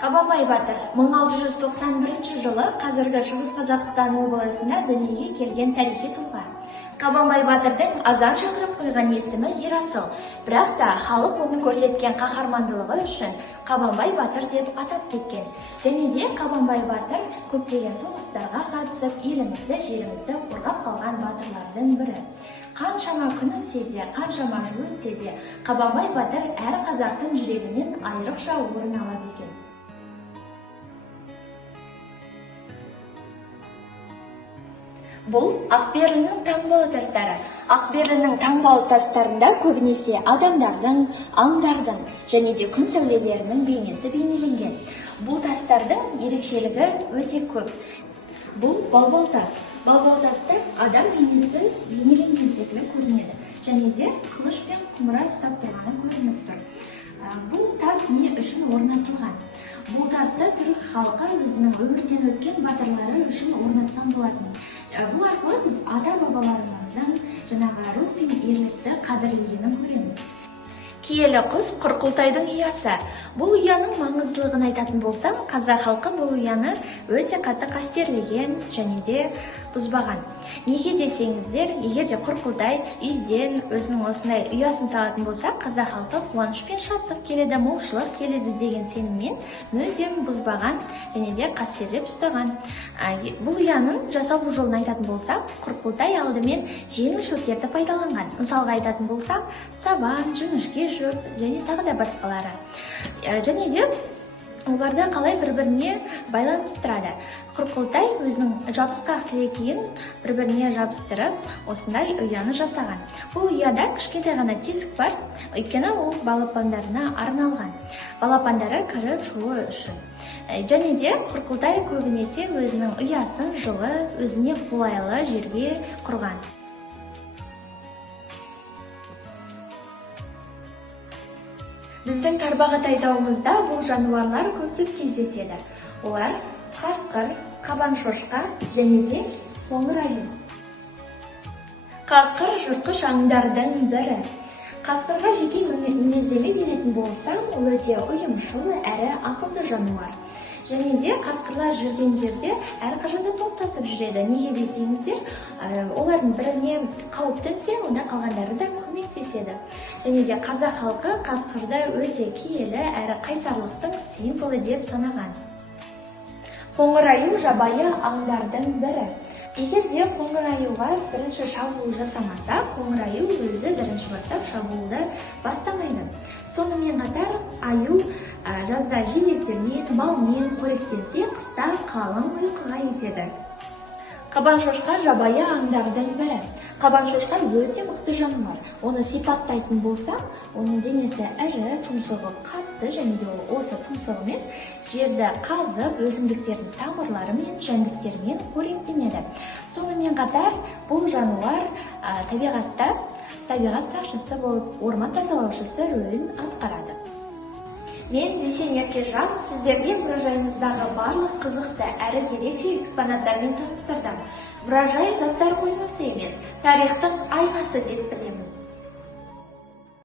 Қабанбай батыр 1691 жылы қазіргі Шығыс Қазақстан облысында дүниеге келген тарихи тұлға. Қабанбай батырдың азан шақырып қойған есімі Ерасыл, бірақ та халық оны көрсеткен қаһармандылығы үшін Қабанбай батыр деп атап кеткен. Және де Қабанбай батыр көптеген соғыстарға қатысып, елімізді, жерімізді қорғап қалған батырлардың бірі. Қаншама күн өтсе де, қаншама жыл өтсе де, Қабанбай батыр әр қазақтың жүрегінен айрықша орын ала білген. Бұл Ақберілінің таңбалы тастары. Ақберілінің таңбалы тастарында көбінесе адамдардың, аңдардың және де күн сәулелерінің бейнесі бейнеленген. Бұл тастардың ерекшелігі өте көп. Бұл балбал тас. Балбал таста адам бейнесі бейнеленген секілді көрінеді. Және де қылыш пен құмыра ұстап тұрғаны көрініп тұр. Бұл тас не үшін орнатылған? Бұл тасты түрік халқы өзінің өмірден өткен батырлары үшін орнатқан болатын. Бұл арқылы біз ата-бабаларымыздан жаңағы рух пен ерлікті қадірлегенін көреміз. Киелі құс Құрқылтайдың ұясы. Бұл ұяның маңыздылығын айтатын болсам, қазақ халқы бұл ұяны өте қатты қастерлеген және де бұзбаған. Неге десеңіздер, егер де Құрқылтай үйден өзінің осындай ұясын салатын болса, қазақ халқы қуаныш пен шаттық келеді, молшылық келеді деген сеніммен мүлдем бұзбаған және де қастерлеп ұстаған. Бұл ұяның жасалу жолын айтатын болсақ, Құрқылтай алдымен жеңіл шөптерді пайдаланған. Мысалға айтатын болсақ, сабан, жіңішке шөп және тағы да басқалары. Және де оларды қалай бір-біріне байланыстырады. Құрқылтай өзінің жабысқақ сілекейін бір-біріне жабыстырып, осындай ұяны жасаған. Бұл ұяда кішкентай ғана тесік бар, өйткені ол балапандарына арналған. Балапандары кіріп шығуы үшін. Және де Құрқылтай көбінесе өзінің ұясын жылы, өзіне қолайлы жерге құрған. Біздің Тарбағатай тауымызда бұл жануарлар көптеп кездеседі. Олар қасқыр, қабан шошқа және де қоңыр аю. Қасқыр жыртқыш аңдардың бірі. Қасқырға жеке мінездеме беретін болсам, ол өте ұйымшыл әрі ақылды жануар. Және де қасқырлар жүрген жерде әрқашанда топтасып жүреді. Неге десеңіздер, олардың біріне қауіп төнсе, онда қалғандары да көмектеседі. Және де қазақ халқы қасқырды өте киелі әрі қайсарлықтың символы деп санаған. Қоңыр аю жабайы аңдардың бірі. Егер де қоңыр аюға бірінші шабуыл жасамаса, қоңыр аю өзі бірінші бастап шабуылды бастамайды. Сонымен қатар аю жазда жидектермен, балмен қоректенсе, қыста қалың ұйқыға кетеді. Қабан шошқа жабайы аңдардың бірі. Қабан шошқа өте мықты жануар. Оны сипаттайтын болса, оның денесі ірі, тұмсығы қатты және де осы тұмсығымен жерді қазып, өсімдіктердің тамырлары мен жәндіктермен қоректенеді. Сонымен қатар бұл жануар табиғат сақшысы болып, орман тазалаушысы рөлін атқарады. Мен Дүйсен Еркежан сіздерге мұражайымыздағы барлық қызықты әрі ерекше экспонаттармен таныстырдым. Мұражай заттар қоймасы емес, тарихтың айнасы деп білемін.